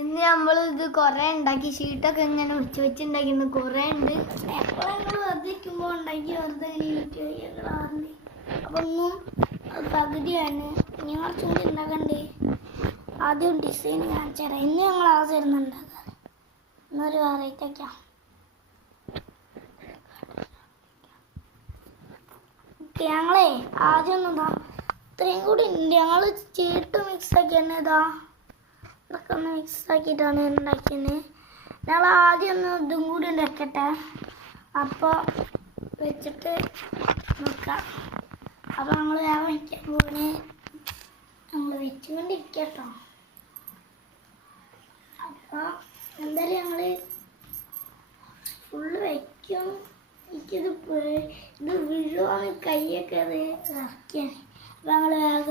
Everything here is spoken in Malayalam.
ഇന്ന് നമ്മൾ ഇത് കൊറേ ഉണ്ടാക്കി ഷീട്ടൊക്കെ ഇങ്ങനെ വെച്ചുണ്ടാക്കിയിരുന്നു കൊറേ ഉണ്ട്. എപ്പോഴെങ്കിലും വെറുതെ ഉണ്ടാക്കി വെറുതെ അപ്പൊ ഒന്നും പകുതിയാണ്. ഇനി കുറച്ചും കൂടി ഉണ്ടാക്കണ്ടേ. ആദ്യം ഡിസൈൻ കാണിച്ചു തരാം. ഇന്ന് ഞങ്ങൾ ആദ്യം ഉണ്ടാക്കാം. ഇന്നൊരു വെറൈറ്റി ഒക്കെ ഞങ്ങളെ ആദ്യം ഒന്നും ഇത്രയും കൂടി ഉണ്ട്. ഞങ്ങൾ ചീട്ട് മിക്സ് ആക്കി തന്നെ ഇതൊക്കെ ഒന്ന് മിക്സ് ആക്കിയിട്ടാണ് ഉണ്ടാക്കിയത്. ഞങ്ങൾ ആദ്യം ഒന്ന് ഇതും കൂടി ഉണ്ടാക്കട്ടെ. അപ്പോൾ വെച്ചിട്ട് നോക്കാം. അപ്പോൾ ഞങ്ങൾ വേഗം വയ്ക്കാൻ പോണേ. നമ്മൾ വെച്ചുകൊണ്ടിരിക്കട്ടോ. അപ്പോൾ എന്തായാലും ഞങ്ങൾ ഫുള്ള് വയ്ക്കും. ഇത് വീഴുവാണ് കൈയൊക്കെ അത് ഇറക്കിയാണ്. അപ്പോൾ ഞങ്ങൾ വേഗം